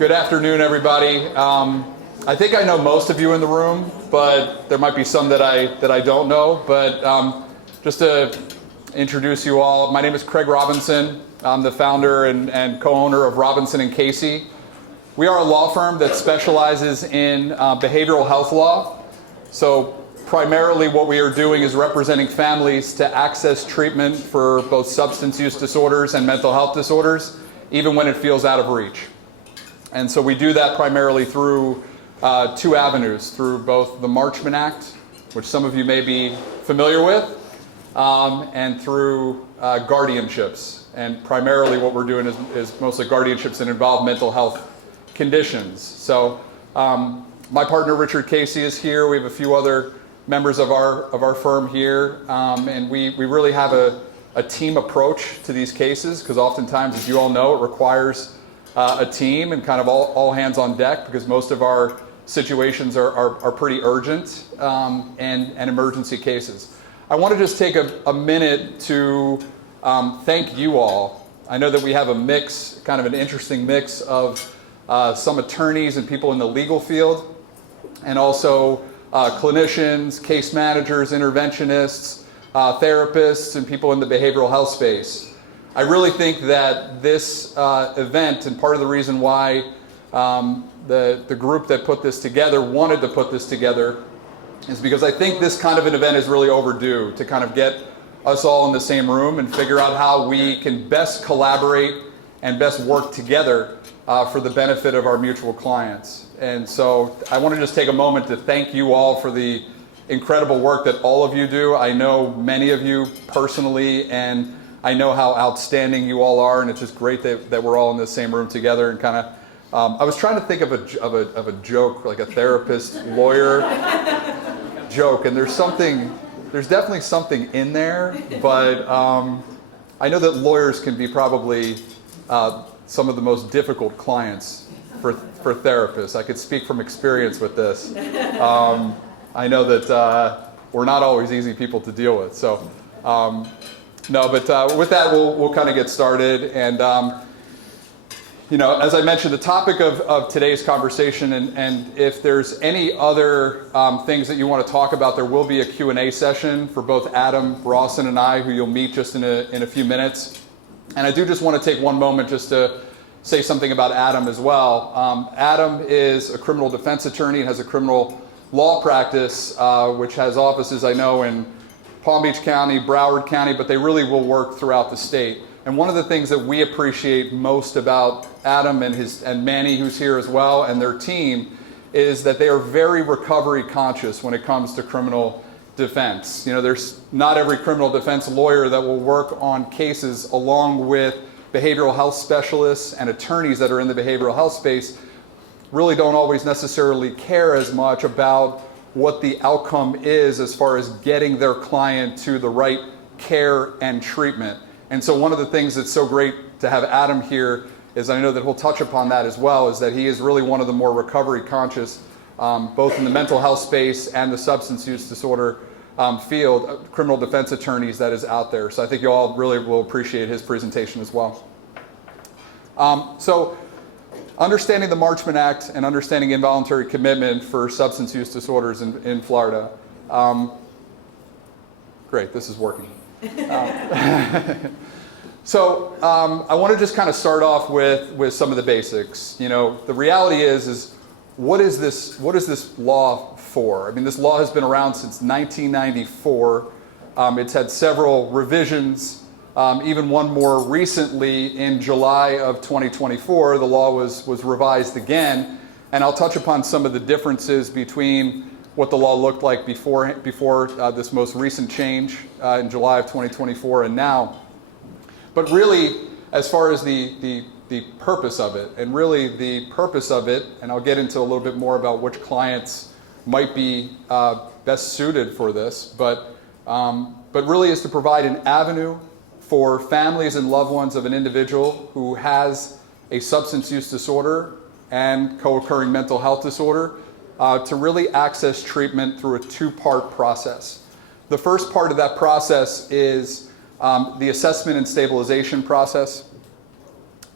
Good afternoon, everybody. I think I know most of you in the room, but there might be some that I don't know. But just to introduce you all, my name is Craig Robinson. I'm the founder and co-owner of Robinson and Casey. We are a law firm that specializes in behavioral health law. So primarily what we are doing is representing families to access treatment for both substance use disorders and mental health disorders, even when it feels out of reach. And so we do that primarily through two avenues, through both the Marchman Act, which some of you may be familiar with, and through guardianships. And primarily what we're doing is mostly guardianships that involve mental health conditions. So my partner Richard Casey is here. We have a few other members of our firm here, and we really have a team approach to these cases, because oftentimes, as you all know, it requires a team and kind of all hands on deck, because most of our situations are pretty urgent and emergency cases. I want to just take a minute to thank you all. I know that we have a mix, kind of an interesting mix of some attorneys and people in the legal field, and also clinicians, case managers, interventionists, therapists, and people in the behavioral health space. I really think that this event, and part of the reason why the group that put this together wanted to put this together, is because I think this kind of an event is really overdue, to kind of get us all in the same room and figure out how we can best collaborate and best work together for the benefit of our mutual clients. And so I want to just take a moment to thank you all for the incredible work that all of you do. I know many of you personally, and I know how outstanding you all are, and it's just great that we're all in the same room together. And kind of, I was trying to think of a joke, like a therapist lawyer joke, and there's definitely something in there, but I know that lawyers can be probably some of the most difficult clients for therapists. I could speak from experience with this. I know that we're not always easy people to deal with. So, no, but with that, we'll kind of get started. And, as I mentioned, the topic of today's conversation, and if there's any other things that you want to talk about, there will be a Q&A session for both Adam Rawson and I, who you'll meet just in a few minutes. And I do just want to take one moment just to say something about Adam as well. Adam is a criminal defense attorney and has a criminal law practice, which has offices, I know, in Palm Beach County, Broward County, but they really will work throughout the state. And one of the things that we appreciate most about Adam and Manny, who's here as well, and their team, is that they are very recovery conscious when it comes to criminal defense. There's not every criminal defense lawyer that will work on cases along with behavioral health specialists and attorneys that are in the behavioral health space really don't always necessarily care as much about what the outcome is as far as getting their client to the right care and treatment. And so one of the things that's so great to have Adam here is, I know that he'll touch upon that as well, is that he is really one of the more recovery conscious, both in the mental health space and the substance use disorder field, criminal defense attorneys that is out there. So I think you all really will appreciate his presentation as well. So understanding the Marchman Act and understanding involuntary commitment for substance use disorders in Florida. Great, this is working. So I want to just kind of start off with some of the basics. The reality is what is this law for? I mean, this law has been around since 1994. It's had several revisions. Even one more recently in July of 2024, the law was revised again, and I'll touch upon some of the differences between what the law looked like before this most recent change in July of 2024 and now. But really, as far as the purpose of it, and I'll get into a little bit more about which clients might be best suited for this, but really is to provide an avenue for families and loved ones of an individual who has a substance use disorder and co-occurring mental health disorder to really access treatment through a two-part process. The first part of that process is the assessment and stabilization process.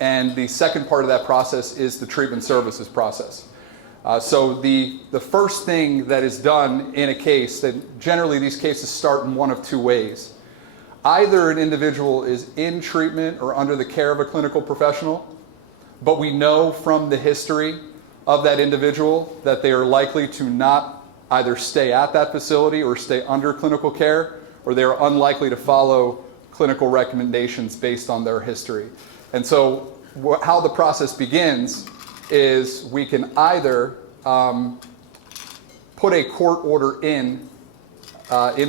And the second part of that process is the treatment services process. So the first thing that is done in a case, that generally these cases start in one of two ways. Either an individual is in treatment or under the care of a clinical professional, but we know from the history of that individual that they are likely to not either stay at that facility or stay under clinical care, or they are unlikely to follow clinical recommendations based on their history. And so how the process begins is we can either put a court order in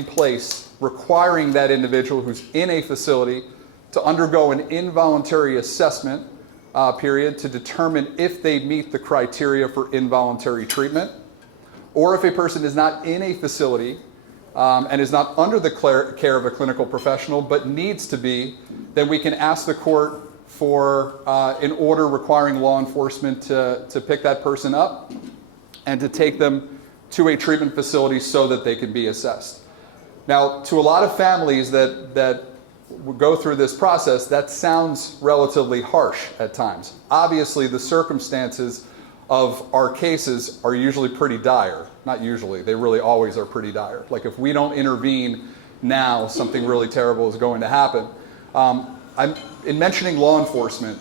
place requiring that individual who's in a facility to undergo an involuntary assessment period to determine if they meet the criteria for involuntary treatment, or if a person is not in a facility and is not under the care of a clinical professional but needs to be, then we can ask the court for an order requiring law enforcement to pick that person up and to take them to a treatment facility so that they can be assessed. Now, to a lot of families that go through this process, that sounds relatively harsh at times. Obviously, the circumstances of our cases are usually pretty dire. Not usually, they really always are pretty dire. Like if we don't intervene now, something really terrible is going to happen. In mentioning law enforcement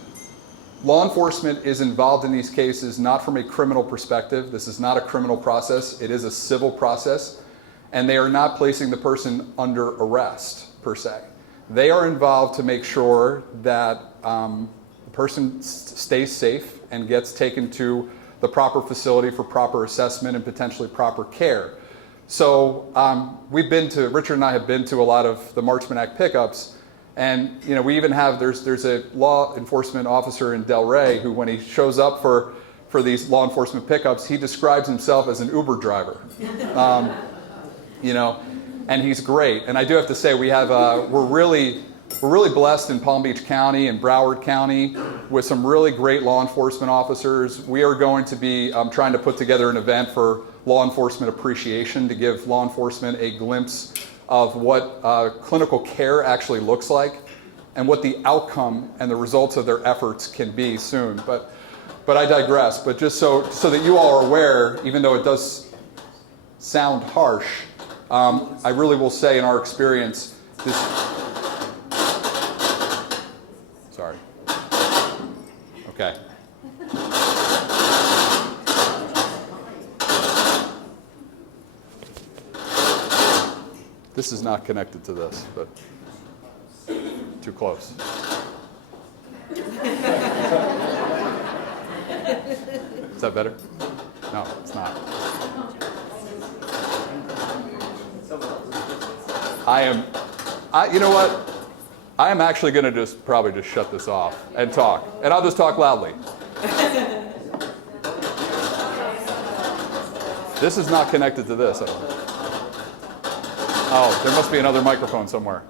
is involved in these cases not from a criminal perspective. This is not a criminal process. It is a civil process. And they are not placing the person under arrest, per se. They are involved to make sure that the person stays safe and gets taken to the proper facility for proper assessment and potentially proper care. So Richard and I have been to a lot of the Marchman Act pickups, and we even have, there's a law enforcement officer in Delray who, when he shows up for these law enforcement pickups, he describes himself as an Uber driver. And he's great. And I do have to say, we're really blessed in Palm Beach County and Broward County with some really great law enforcement officers. We are going to be trying to put together an event for law enforcement appreciation to give law enforcement a glimpse of what clinical care actually looks like and what the outcome and the results of their efforts can be soon. But I digress. But just so that you all are aware, even though it does sound harsh, I really will say in our experience, sorry. Okay. This is not connected to this, but too close. Is that better? No, it's not. You know what? I am actually going to probably just shut this off and talk. And I'll just talk loudly. This is not connected to this. Oh, there must be another microphone somewhere.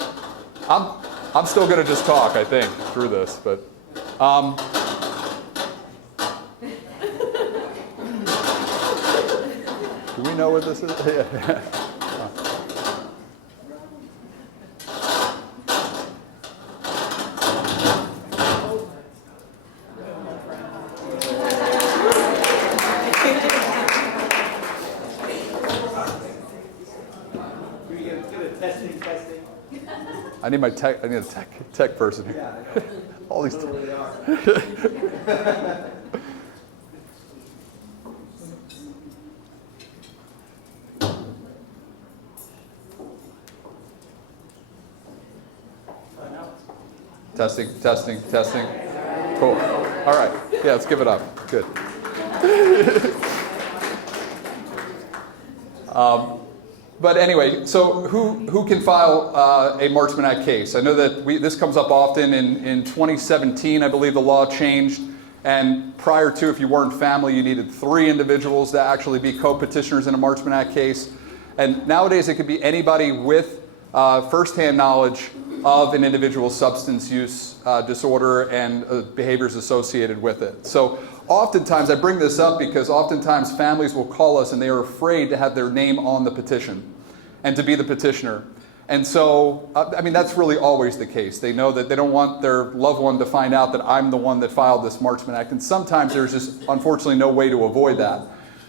I'm still going to just talk, I think, through this. But do we know what this is? Yeah. I need a tech person here. All these. Testing. Cool. All right. Yeah, let's give it up. Good. But anyway, so who can file a Marchman Act case? I know that this comes up often. In 2017, I believe the law changed. And prior to, if you weren't family, you needed 3 individuals to actually be co-petitioners in a Marchman Act case. And nowadays, it could be anybody with firsthand knowledge of an individual's substance use disorder and behaviors associated with it. So oftentimes, I bring this up because oftentimes families will call us and they are afraid to have their name on the petition and to be the petitioner. And so, I mean, that's really always the case. They know that they don't want their loved one to find out that I'm the one that filed this Marchman Act. And sometimes there's just, unfortunately, no way to avoid that.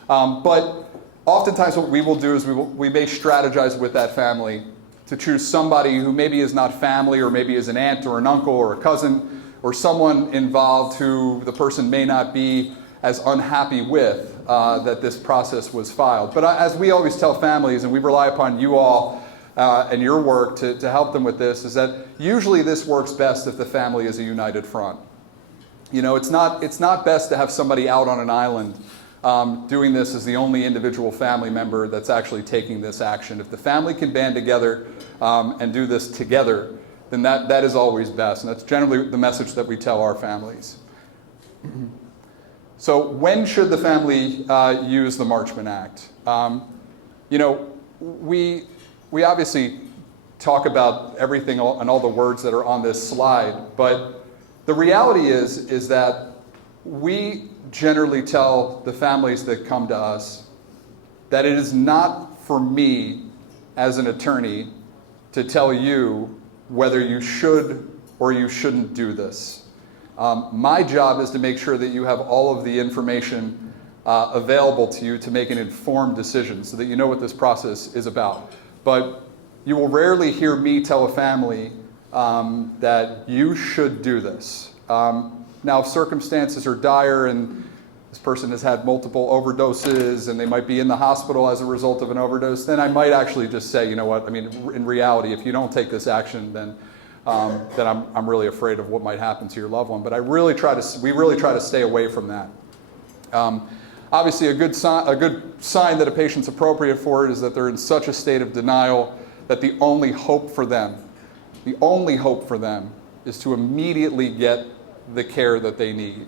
But oftentimes what we will do is we may strategize with that family to choose somebody who maybe is not family, or maybe is an aunt or an uncle or a cousin, or someone involved who the person may not be as unhappy with that this process was filed. But as we always tell families, and we rely upon you all and your work to help them with this, is that usually this works best if the family is a united front. You know, it's not best to have somebody out on an island doing this as the only individual family member that's actually taking this action. If the family can band together and do this together, then that is always best. And that's generally the message that we tell our families. So when should the family use the Marchman Act? You know, we obviously talk about everything and all the words that are on this slide, but the reality is that we generally tell the families that come to us that it is not for me as an attorney to tell you whether you should or you shouldn't do this. My job is to make sure that you have all of the information available to you to make an informed decision so that you know what this process is about. But you will rarely hear me tell a family that you should do this. Now, if circumstances are dire and this person has had multiple overdoses and they might be in the hospital as a result of an overdose, then I might actually just say, you know what, I mean, in reality, if you don't take this action, then I'm really afraid of what might happen to your loved one. But we really try to stay away from that. Obviously, a good sign that a patient's appropriate for it is that they're in such a state of denial that the only hope for them is to immediately get the care that they need.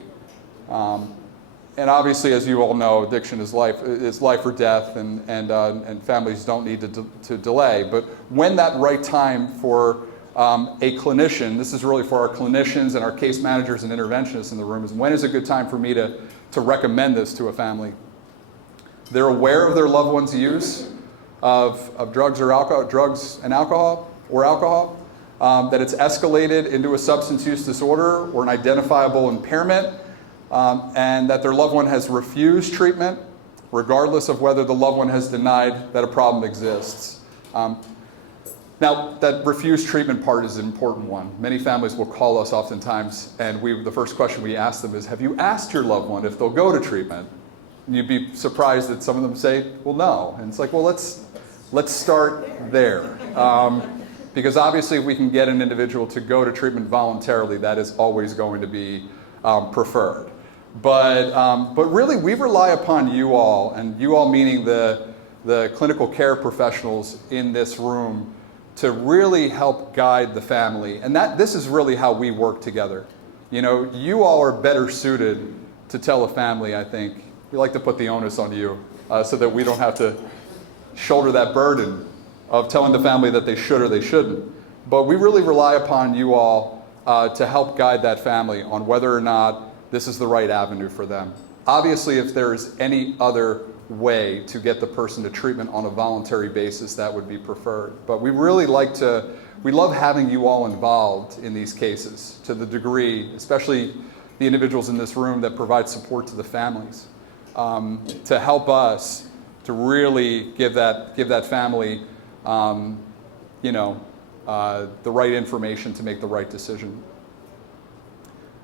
And obviously, as you all know, addiction is life or death, and families don't need to delay. But when that right time for a clinician, this is really for our clinicians and our case managers and interventionists in the room, is when is a good time for me to recommend this to a family? They're aware of their loved one's use of drugs and alcohol, that it's escalated into a substance use disorder or an identifiable impairment, and that their loved one has refused treatment, regardless of whether the loved one has denied that a problem exists. Now, that refused treatment part is an important one. Many families will call us oftentimes, and the first question we ask them is, have you asked your loved one if they'll go to treatment? And you'd be surprised that some of them say, well, no. And it's like, well, let's start there. Because obviously if we can get an individual to go to treatment voluntarily, that is always going to be preferred. But really, we rely upon you all, and you all meaning the clinical care professionals in this room, to really help guide the family. And this is really how we work together. You know, you all are better suited to tell a family, I think. We like to put the onus on you so that we don't have to shoulder that burden of telling the family that they should or they shouldn't. But we really rely upon you all to help guide that family on whether or not this is the right avenue for them. Obviously, if there is any other way to get the person to treatment on a voluntary basis, that would be preferred. But we really we love having you all involved in these cases to the degree, especially the individuals in this room that provide support to the families, to help us to really give that family the right information to make the right decision.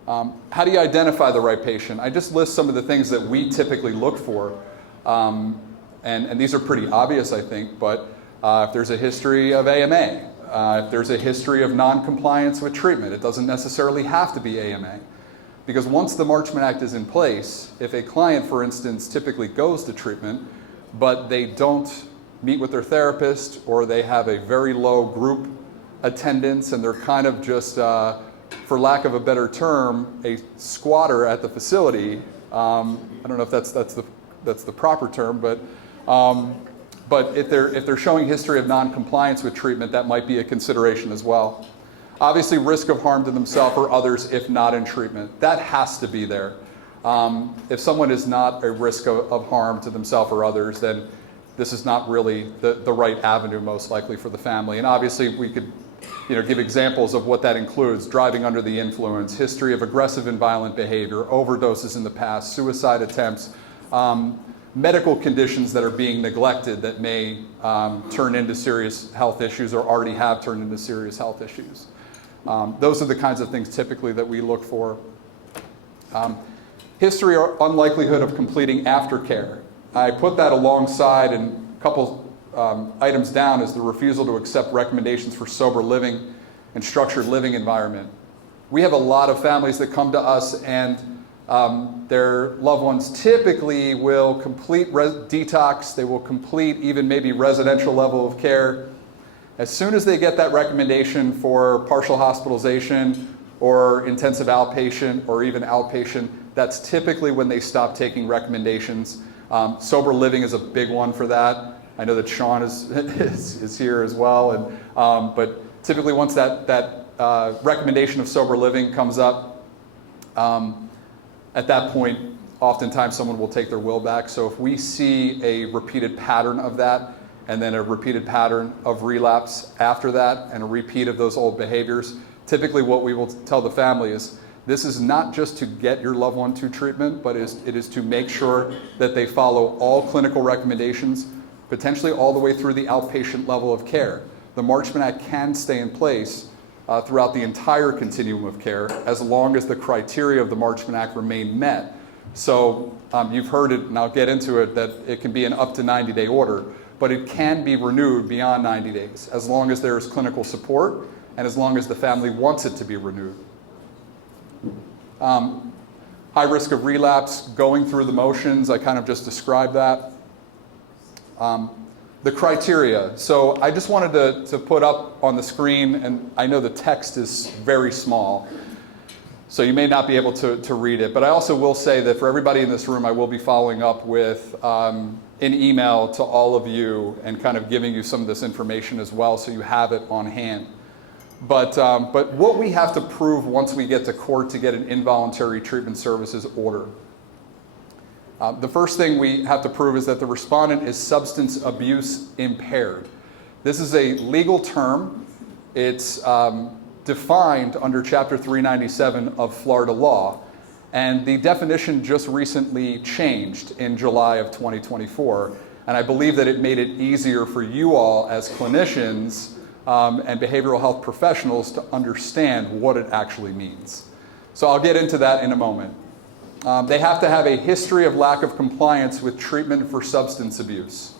How do you identify the right patient? I just list some of the things that we typically look for. And these are pretty obvious, I think, but if there's a history of AMA, if there's a history of non-compliance with treatment, it doesn't necessarily have to be AMA. Because once the Marchman Act is in place, if a client, for instance, typically goes to treatment, but they don't meet with their therapist, or they have a very low group attendance, and they're kind of just, for lack of a better term, a squatter at the facility. I don't know if that's the proper term, but if they're showing history of non-compliance with treatment, that might be a consideration as well. Obviously, risk of harm to themselves or others if not in treatment. That has to be there. If someone is not a risk of harm to themselves or others, then this is not really the right avenue most likely for the family. And obviously we could give examples of what that includes: driving under the influence, history of aggressive and violent behavior, overdoses in the past, suicide attempts, medical conditions that are being neglected that may turn into serious health issues or already have turned into serious health issues. Those are the kinds of things typically that we look for. History or unlikelihood of completing aftercare. I put that alongside, and a couple items down, is the refusal to accept recommendations for sober living and structured living environment. We have a lot of families that come to us and their loved ones typically will complete detox, they will complete even maybe residential level of care. As soon as they get that recommendation for partial hospitalization or intensive outpatient or even outpatient, that's typically when they stop taking recommendations. Sober living is a big one for that. I know that Sean is here as well, and but typically once that recommendation of sober living comes up, at that point, oftentimes someone will take their will back. So if we see a repeated pattern of that, and then a repeated pattern of relapse after that, and a repeat of those old behaviors, typically what we will tell the family is, this is not just to get your loved one to treatment, but it is to make sure that they follow all clinical recommendations, potentially all the way through the outpatient level of care. The Marchman Act can stay in place throughout the entire continuum of care as long as the criteria of the Marchman Act remain met. So you've heard it, and I'll get into it, that it can be an up to 90-day order, but it can be renewed beyond 90 days as long as there is clinical support and as long as the family wants it to be renewed. High risk of relapse, going through the motions, I kind of just described that. The criteria. So I just wanted to put up on the screen, and I know the text is very small, so you may not be able to read it, but I also will say that for everybody in this room, I will be following up with an email to all of you and kind of giving you some of this information as well, so you have it on hand. But what we have to prove once we get to court to get an involuntary treatment services order. The first thing we have to prove is that the respondent is substance abuse impaired. This is a legal term. It's defined under Chapter 397 of Florida law, and the definition just recently changed in July of 2024, and I believe that it made it easier for you all as clinicians and behavioral health professionals to understand what it actually means. So I'll get into that in a moment. They have to have a history of lack of compliance with treatment for substance abuse.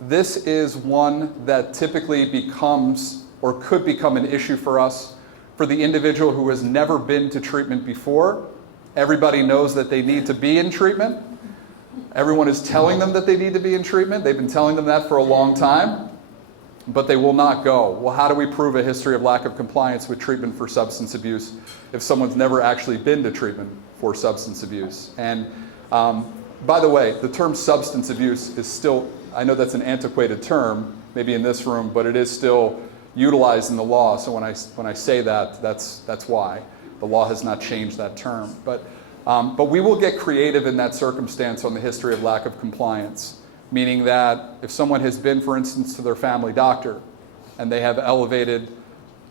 This is one that typically becomes or could become an issue for us. For the individual who has never been to treatment before, everybody knows that they need to be in treatment. Everyone is telling them that they need to be in treatment. They've been telling them that for a long time, but they will not go. Well, how do we prove a history of lack of compliance with treatment for substance abuse if someone's never actually been to treatment for substance abuse? And by the way, the term substance abuse is still, I know that's an antiquated term, maybe in this room, but it is still utilized in the law. So when I say that, that's why. The law has not changed that term. But we will get creative in that circumstance on the history of lack of compliance. Meaning that if someone has been, for instance, to their family doctor and they have elevated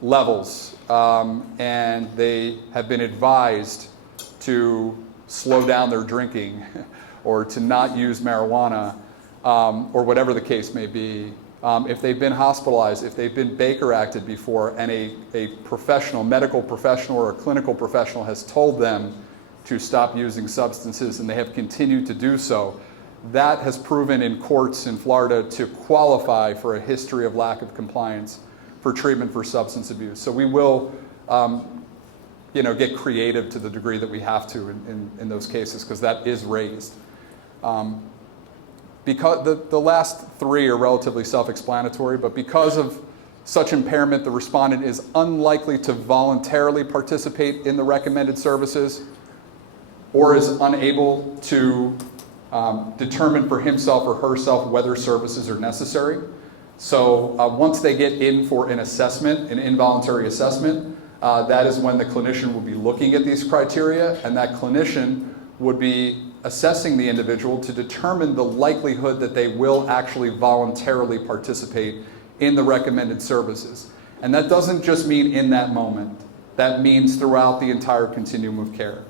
levels and they have been advised to slow down their drinking or to not use marijuana or whatever the case may be, if they've been hospitalized, if they've been Baker Acted before and a professional, medical professional or a clinical professional has told them to stop using substances and they have continued to do so, that has proven in courts in Florida to qualify for a history of lack of compliance for treatment for substance abuse. So we will get creative to the degree that we have to in those cases, because that is raised. Because the last three are relatively self-explanatory, but because of such impairment, the respondent is unlikely to voluntarily participate in the recommended services or is unable to determine for himself or herself whether services are necessary. So once they get in for an assessment, an involuntary assessment, that is when the clinician will be looking at these criteria, and that clinician would be assessing the individual to determine the likelihood that they will actually voluntarily participate in the recommended services. And that doesn't just mean in that moment. That means throughout the entire continuum of care.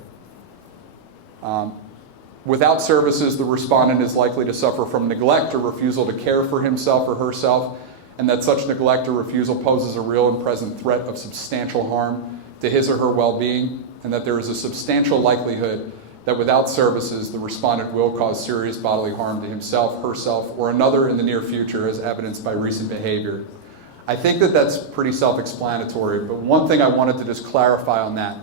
Without services, the respondent is likely to suffer from neglect or refusal to care for himself or herself, and that such neglect or refusal poses a real and present threat of substantial harm to his or her well-being, and that there is a substantial likelihood that without services, the respondent will cause serious bodily harm to himself, herself, or another in the near future, as evidenced by recent behavior. I think that that's pretty self-explanatory, but one thing I wanted to just clarify on that.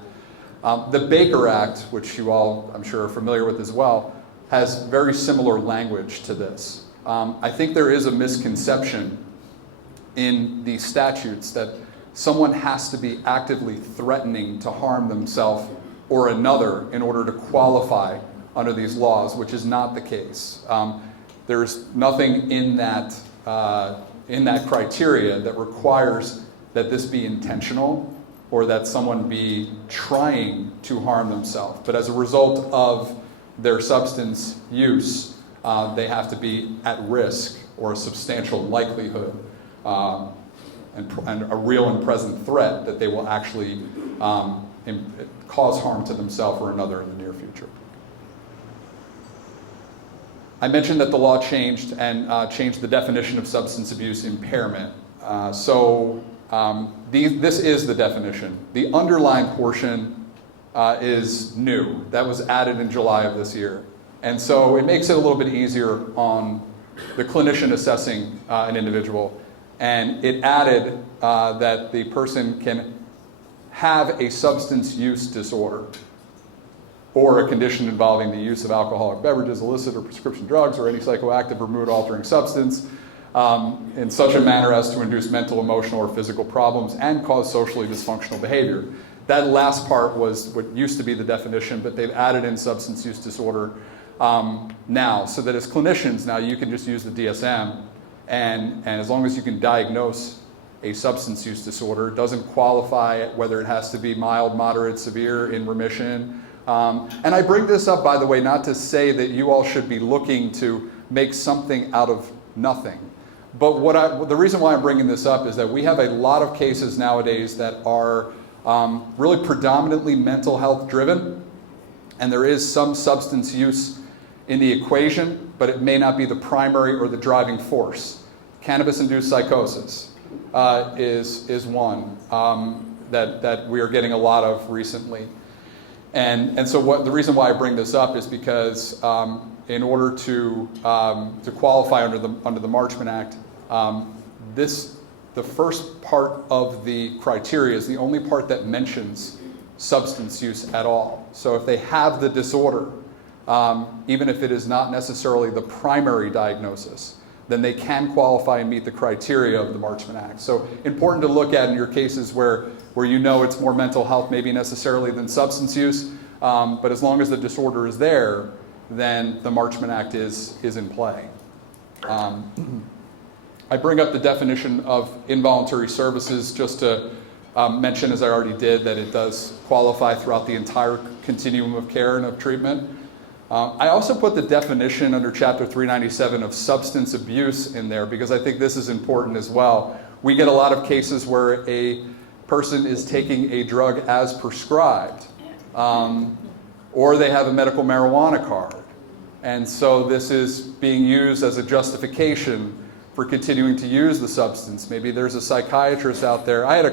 The Baker Act, which you all, I'm sure, are familiar with as well, has very similar language to this. I think there is a misconception in these statutes that someone has to be actively threatening to harm themselves or another in order to qualify under these laws, which is not the case. There's nothing in that criteria that requires that this be intentional or that someone be trying to harm themselves. But as a result of their substance use, they have to be at risk or a substantial likelihood and a real and present threat that they will actually cause harm to themselves or another in the near future. I mentioned that the law changed and changed the definition of substance abuse impairment. This is the definition. The underlying portion is new. That was added in July of this year. And so it makes it a little bit easier on the clinician assessing an individual. And it added that the person can have a substance use disorder or a condition involving the use of alcoholic beverages, illicit or prescription drugs, or any psychoactive or mood-altering substance in such a manner as to induce mental, emotional, or physical problems and cause socially dysfunctional behavior. That last part was what used to be the definition, but they've added in substance use disorder now, so that as clinicians now you can just use the DSM, and as long as you can diagnose a substance use disorder, it doesn't qualify whether it has to be mild, moderate, severe, in remission. And I bring this up, by the way, not to say that you all should be looking to make something out of nothing. But the reason why I'm bringing this up is that we have a lot of cases nowadays that are really predominantly mental health driven, and there is some substance use in the equation, but it may not be the primary or the driving force. Cannabis-induced psychosis is one that we are getting a lot of recently. And so the reason why I bring this up is because in order to qualify under the Marchman Act, the first part of the criteria is the only part that mentions substance use at all. So if they have the disorder, even if it is not necessarily the primary diagnosis, then they can qualify and meet the criteria of the Marchman Act. So important to look at in your cases where you know it's more mental health maybe necessarily than substance use, but as long as the disorder is there, then the Marchman Act is in play. I bring up the definition of involuntary services just to mention, as I already did, that it does qualify throughout the entire continuum of care and of treatment. I also put the definition under Chapter 397 of substance abuse in there because I think this is important as well. We get a lot of cases where a person is taking a drug as prescribed, or they have a medical marijuana card. And so this is being used as a justification for continuing to use the substance. Maybe there's a psychiatrist out there. I had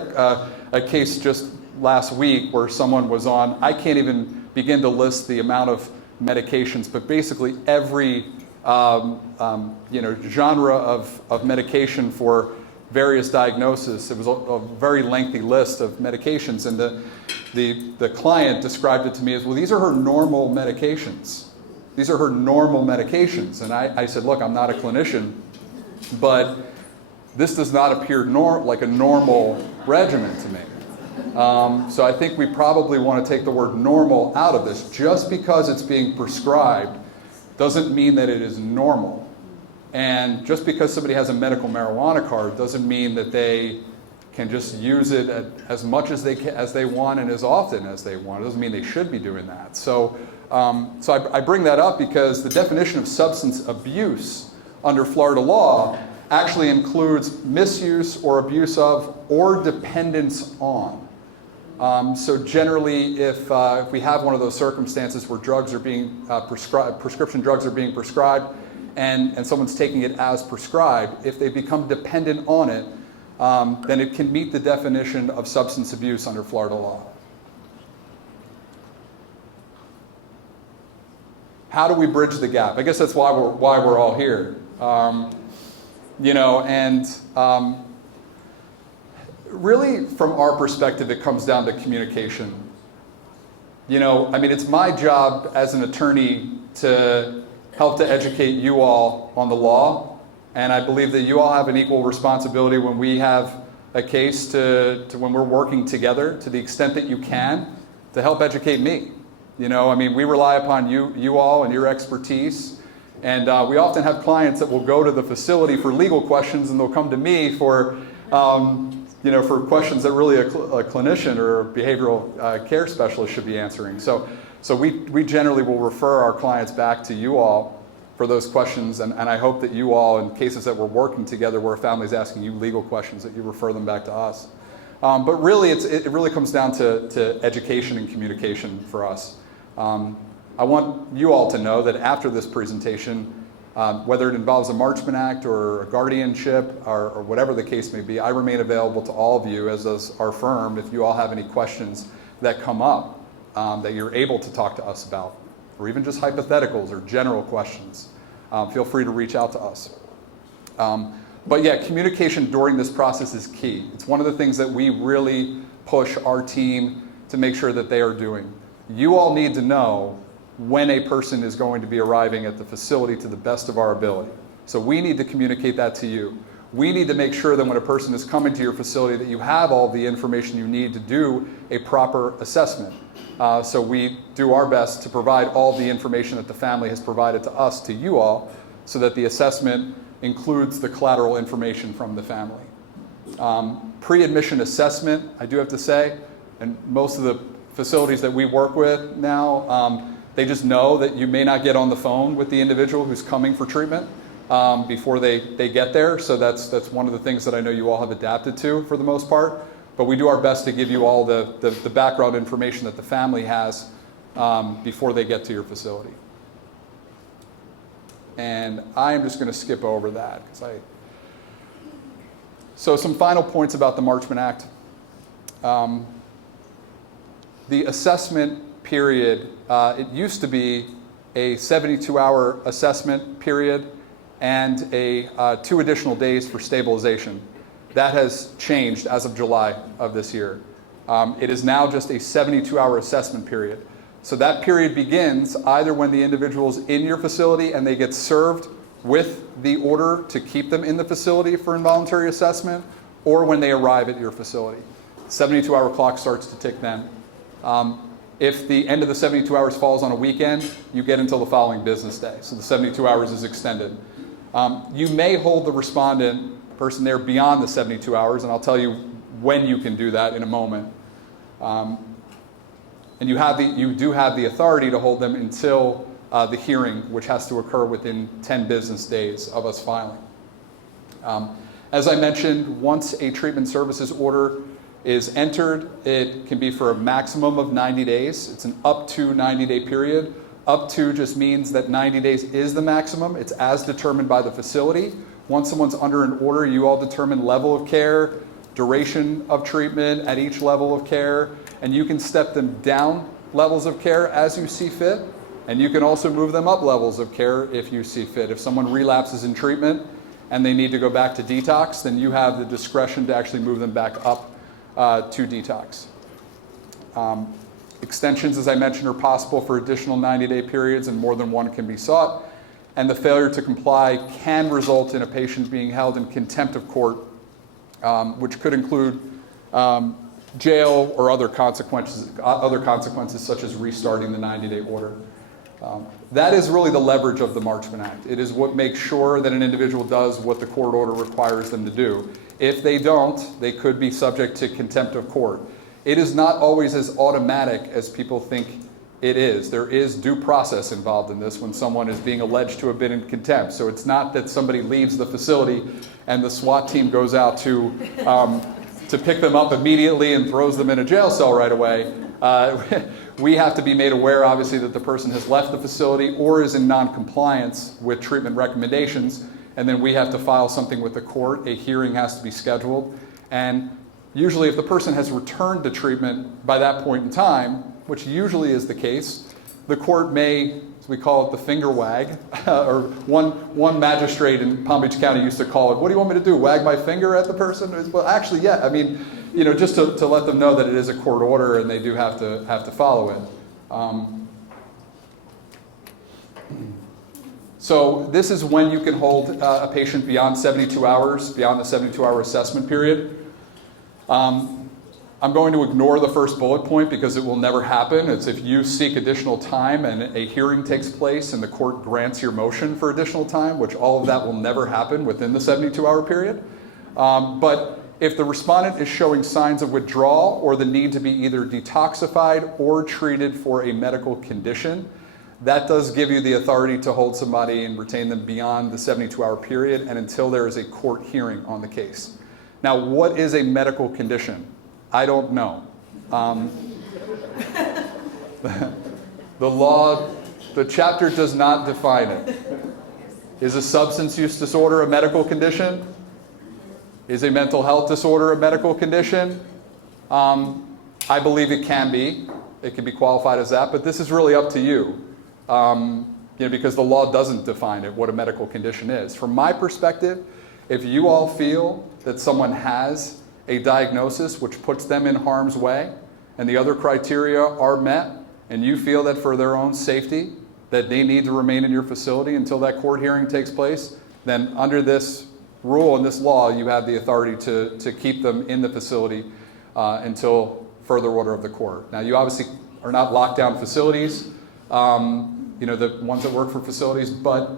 a case just last week where someone was on, I can't even begin to list the amount of medications, but basically every genre of medication for various diagnoses. It was a very lengthy list of medications, and the client described it to me as, well, these are her normal medications. These are her normal medications. And I said, look, I'm not a clinician, but this does not appear like a normal regimen to me. So I think we probably want to take the word normal out of this. Just because it's being prescribed doesn't mean that it is normal. And just because somebody has a medical marijuana card doesn't mean that they can just use it as much as they want and as often as they want. It doesn't mean they should be doing that. So So I bring that up because the definition of substance abuse under Florida law actually includes misuse or abuse of or dependence on. So generally, if we have one of those circumstances where drugs are being prescribed, prescription drugs are being prescribed, and someone's taking it as prescribed, if they become dependent on it, then it can meet the definition of substance abuse under Florida law. How do we bridge the gap? I guess that's why we're all here. Really, from our perspective, it comes down to communication. It's my job as an attorney to help to educate you all on the law, and I believe that you all have an equal responsibility when we have a case to when we're working together, to the extent that you can, to help educate me. We rely upon you all and your expertise, and we often have clients that will go to the facility for legal questions, and they'll come to me for for questions that really a clinician or a behavioral care specialist should be answering. So we generally will refer our clients back to you all for those questions, and I hope that you all, in cases that we're working together where a family's asking you legal questions, that you refer them back to us. But really, it really comes down to education and communication for us. I want you all to know that after this presentation, whether it involves a Marchman Act or a guardianship or whatever the case may be, I remain available to all of you, as does our firm, if you all have any questions that come up that you're able to talk to us about, or even just hypotheticals or general questions. Feel free to reach out to us. But yeah, communication during this process is key. It's one of the things that we really push our team to make sure that they are doing. You all need to know when a person is going to be arriving at the facility to the best of our ability. So we need to communicate that to you. We need to make sure that when a person is coming to your facility that you have all the information you need to do a proper assessment. So we do our best to provide all the information that the family has provided to us, to you all, so that the assessment includes the collateral information from the family. Pre-admission assessment, I do have to say, and most of the facilities that we work with now, they just know that you may not get on the phone with the individual who's coming for treatment before they get there. So that's one of the things that I know you all have adapted to for the most part. But we do our best to give you all the background information that the family has before they get to your facility. And I am just going to skip over that. So some final points about the Marchman Act. The assessment period, it used to be a 72-hour assessment period and 2 additional days for stabilization. That has changed as of July of this year. It is now just a 72-hour assessment period. So that period begins either when the individual's in your facility and they get served with the order to keep them in the facility for involuntary assessment, or when they arrive at your facility. 72-hour clock starts to tick then. If the end of the 72 hours falls on a weekend, you get until the following business day. So the 72 hours is extended. You may hold the respondent person there beyond the 72 hours, and I'll tell you when you can do that in a moment. And you do have the authority to hold them until the hearing, which has to occur within 10 business days of us filing. As I mentioned, once a treatment services order is entered, it can be for a maximum of 90 days. It's an up to 90-day period. Up to just means that 90 days is the maximum. It's as determined by the facility. Once someone's under an order, you all determine level of care, duration of treatment at each level of care, and you can step them down levels of care as you see fit, and you can also move them up levels of care if you see fit. If someone relapses in treatment and they need to go back to detox, then you have the discretion to actually move them back up to detox. Extensions, as I mentioned, are possible for additional 90-day periods, and more than one can be sought. And the failure to comply can result in a patient being held in contempt of court, which could include jail or other consequences such as restarting the 90-day order. That is really the leverage of the Marchman Act. It is what makes sure that an individual does what the court order requires them to do. If they don't, they could be subject to contempt of court. It is not always as automatic as people think It is. There is due process involved in this when someone is being alleged to have been in contempt. So it's not that somebody leaves the facility and the SWAT team goes out to pick them up immediately and throws them in a jail cell right away. We have to be made aware, obviously, that the person has left the facility or is in non-compliance with treatment recommendations, and then we have to file something with the court. A hearing has to be scheduled, and usually if the person has returned to treatment by that point in time, which usually is the case, the court may, as we call it, the finger wag, or one magistrate in Palm Beach County used to call it, what do you want me to do, wag my finger at the person? Well, actually, yeah, I mean, just to let them know that it is a court order and they do have to follow it. So this is when you can hold a patient beyond 72 hours, beyond the 72-hour assessment period. I'm going to ignore the first bullet point because it will never happen. It's if you seek additional time and a hearing takes place and the court grants your motion for additional time, which all of that will never happen within the 72-hour period. But if the respondent is showing signs of withdrawal or the need to be either detoxified or treated for a medical condition, that does give you the authority to hold somebody and retain them beyond the 72-hour period and until there is a court hearing on the case. Now, what is a medical condition? I don't know. The law, the chapter does not define it. Is a substance use disorder a medical condition? Is a mental health disorder a medical condition? I believe it can be. It can be qualified as that, but this is really up to you. Because the law doesn't define it, what a medical condition is. From my perspective, if you all feel that someone has a diagnosis which puts them in harm's way and the other criteria are met, and you feel that for their own safety that they need to remain in your facility until that court hearing takes place, then under this rule and this law, you have the authority to keep them in the facility until further order of the court. Now, you obviously are not locked down facilities, the ones that work for facilities, but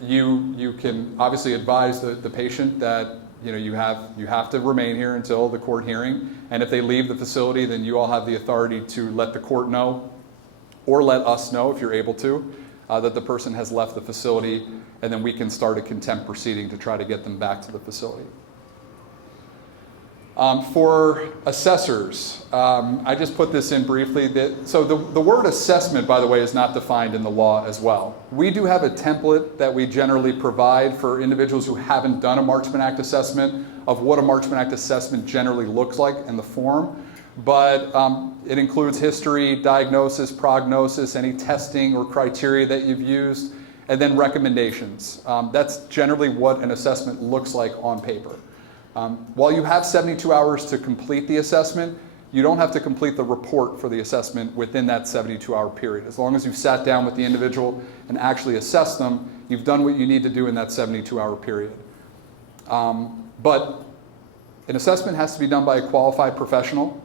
you can obviously advise the patient that you have to remain here until the court hearing, and if they leave the facility, then you all have the authority to let the court know, or let us know if you're able to, that the person has left the facility, and then we can start a contempt proceeding to try to get them back to the facility. For assessors, I just put this in briefly. So the word assessment, by the way, is not defined in the law as well. We do have a template that we generally provide for individuals who haven't done a Marchman Act assessment of what a Marchman Act assessment generally looks like in the form. But it includes history, diagnosis, prognosis, any testing or criteria that you've used, and then recommendations. That's generally what an assessment looks like on paper. While you have 72 hours to complete the assessment, you don't have to complete the report for the assessment within that 72-hour period. As long as you've sat down with the individual and actually assessed them, you've done what you need to do in that 72-hour period. But an assessment has to be done by a qualified professional,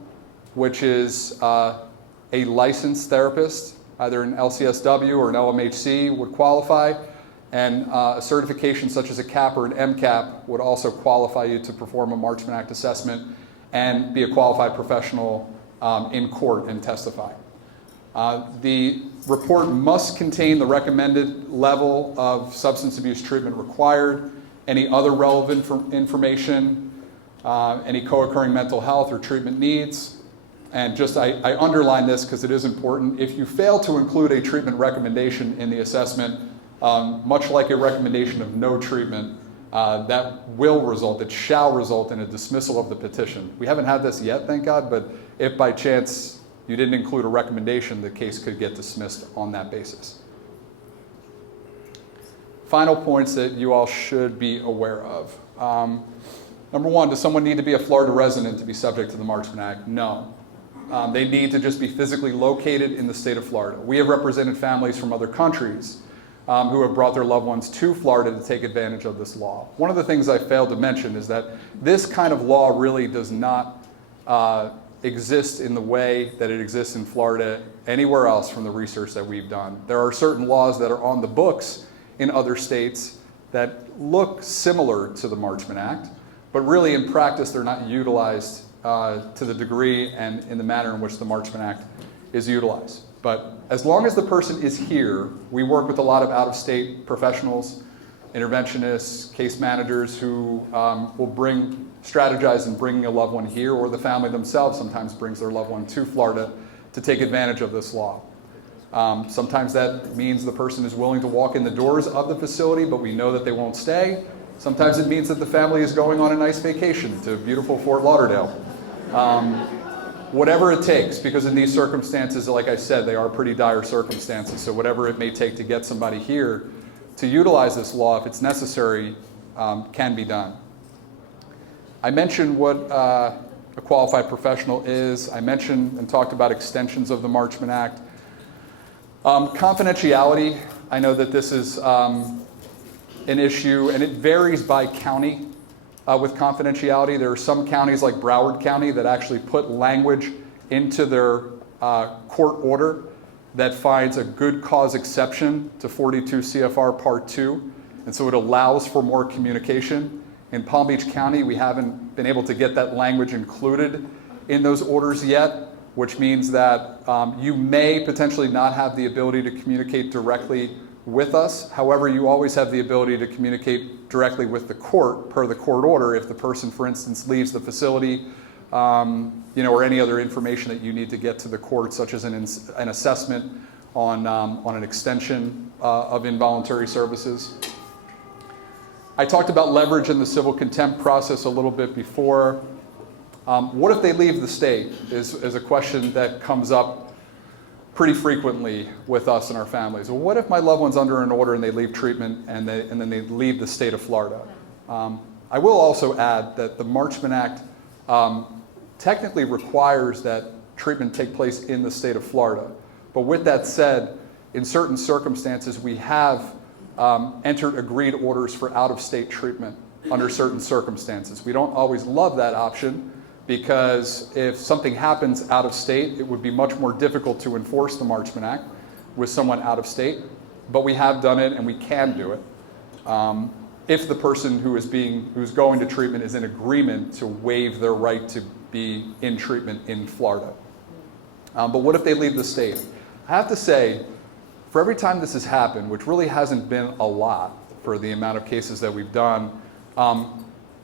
which is a licensed therapist, either an LCSW or an LMHC would qualify. And a certification such as a CAP or an MCAP would also qualify you to perform a Marchman Act assessment and be a qualified professional in court and testify. The report must contain the recommended level of substance abuse treatment required, any other relevant information, any co-occurring mental health or treatment needs. And I underline this because it is important. If you fail to include a treatment recommendation in the assessment, much like a recommendation of no treatment, that shall result in a dismissal of the petition. We haven't had this yet, thank God, but if by chance you didn't include a recommendation, the case could get dismissed on that basis. Final points that you all should be aware of. Number one, does someone need to be a Florida resident to be subject to the Marchman Act? No. They need to just be physically located in the state of Florida. We have represented families from other countries who have brought their loved ones to Florida to take advantage of this law. One of the things I failed to mention is that this kind of law really does not exist in the way that it exists in Florida anywhere else from the research that we've done. There are certain laws that are on the books in other states that look similar to the Marchman Act, but really in practice they're not utilized to the degree and in the manner in which the Marchman Act is utilized. But as long as the person is here, we work with a lot of out-of-state professionals, interventionists, case managers who will strategize in bringing a loved one here, or the family themselves sometimes brings their loved one to Florida to take advantage of this law. Sometimes that means the person is willing to walk in the doors of the facility, but we know that they won't stay. Sometimes it means that the family is going on a nice vacation to beautiful Fort Lauderdale. Whatever it takes, because in these circumstances, like I said, they are pretty dire circumstances, so whatever it may take to get somebody here to utilize this law, if it's necessary, can be done. I mentioned what a qualified professional is. I mentioned and talked about extensions of the Marchman Act. Confidentiality, I know that this is an issue, and it varies by county with confidentiality. There are some counties like Broward County that actually put language into their court order that finds a good cause exception to 42 CFR Part 2, and so it allows for more communication. In Palm Beach County, we haven't been able to get that language included in those orders yet, which means that you may potentially not have the ability to communicate directly with us. However, you always have the ability to communicate directly with the court per the court order if the person, for instance, leaves the facility, or any other information that you need to get to the court, such as an assessment on an extension of involuntary services. I talked about leverage in the civil contempt process a little bit before. What if they leave the state is a question that comes up pretty frequently with us and our families. Well, what if my loved one's under an order and they leave treatment and then they leave the state of Florida? I will also add that the Marchman Act technically requires that treatment take place in the state of Florida. But with that said, in certain circumstances, we have entered agreed orders for out-of-state treatment under certain circumstances. We don't always love that option because if something happens out of state, it would be much more difficult to enforce the Marchman Act with someone out of state. But we have done it and we can do it if the person who's going to treatment is in agreement to waive their right to be in treatment in Florida. But what if they leave the state? I have to say, for every time this has happened, which really hasn't been a lot for the amount of cases that we've done,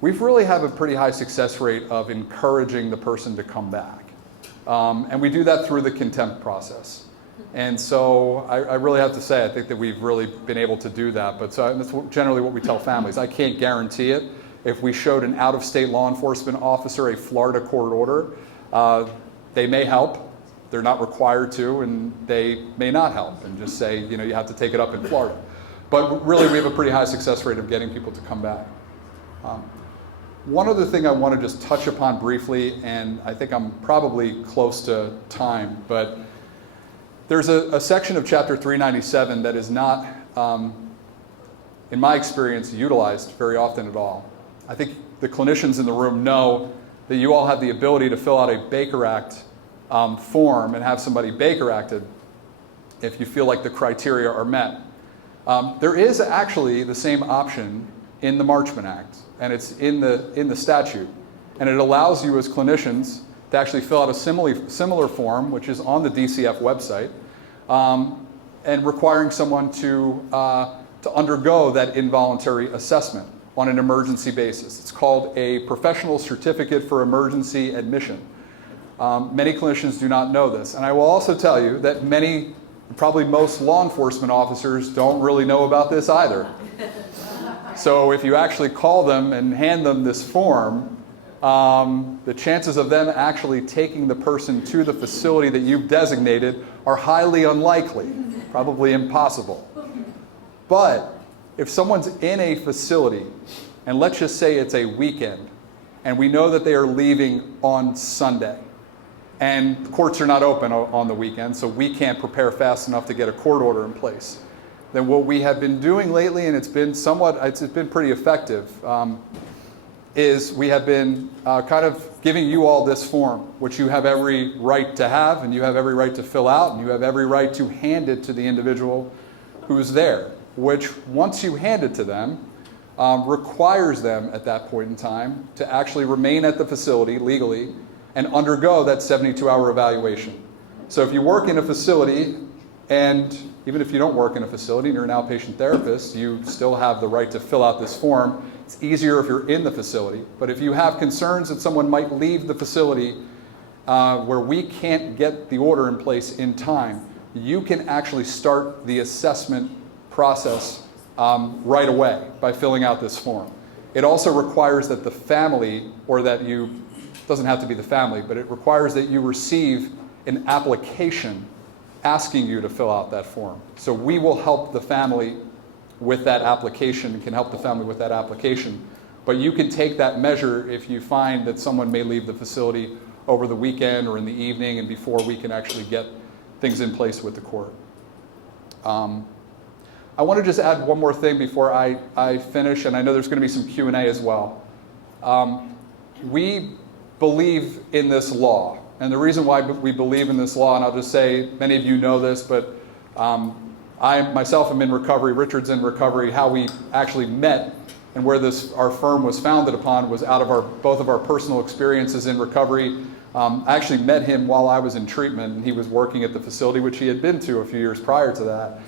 we've really have a pretty high success rate of encouraging the person to come back. And we do that through the contempt process. And so I really have to say, I think that we've really been able to do that. But that's generally what we tell families. I can't guarantee it. If we showed an out-of-state law enforcement officer a Florida court order, they may help. They're not required to, and they may not help and just say, you have to take it up in Florida. But really, we have a pretty high success rate of getting people to come back. One other thing I want to just touch upon briefly, and I think I'm probably close to time, but there's a section of Chapter 397 that is not, in my experience, utilized very often at all. I think the clinicians in the room know that you all have the ability to fill out a Baker Act form and have somebody Baker Acted if you feel like the criteria are met. There is actually the same option in the Marchman Act, and it's in the statute, and it allows you as clinicians to actually fill out a similar form, which is on the DCF website, and requiring someone to undergo that involuntary assessment on an emergency basis. It's called a Professional Certificate for Emergency Admission. Many clinicians do not know this, and I will also tell you that many, probably most law enforcement officers don't really know about this either. So if you actually call them and hand them this form, the chances of them actually taking the person to the facility that you've designated are highly unlikely, probably impossible. But if someone's in a facility, and let's just say it's a weekend, and we know that they are leaving on Sunday, and courts are not open on the weekend, so we can't prepare fast enough to get a court order in place, then what we have been doing lately, and it's been pretty effective, is we have been kind of giving you all this form, which you have every right to have, and you have every right to fill out, and you have every right to hand it to the individual who's there, which once you hand it to them, requires them at that point in time to actually remain at the facility legally and undergo that 72-hour evaluation. So if you work in a facility, and even if you don't work in a facility and you're an outpatient therapist, you still have the right to fill out this form. It's easier if you're in the facility. But if you have concerns that someone might leave the facility where we can't get the order in place in time, you can actually start the assessment process right away by filling out this form. It also requires that the family, or that you, doesn't have to be the family, but it requires that you receive an application asking you to fill out that form. So we will help the family with that application, can help the family with that application. But you can take that measure if you find that someone may leave the facility over the weekend or in the evening and before we can actually get things in place with the court. I want to just add one more thing before I finish, and I know there's going to be some Q&A as well. We believe in this law, and the reason why we believe in this law, and I'll just say, many of you know this, but I myself am in recovery, Richard's in recovery. How we actually met and where our firm was founded upon was out of both of our personal experiences in recovery. I actually met him while I was in treatment, and he was working at the facility which he had been to a few years prior to that.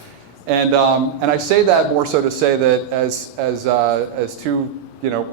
And I say that more so to say that as two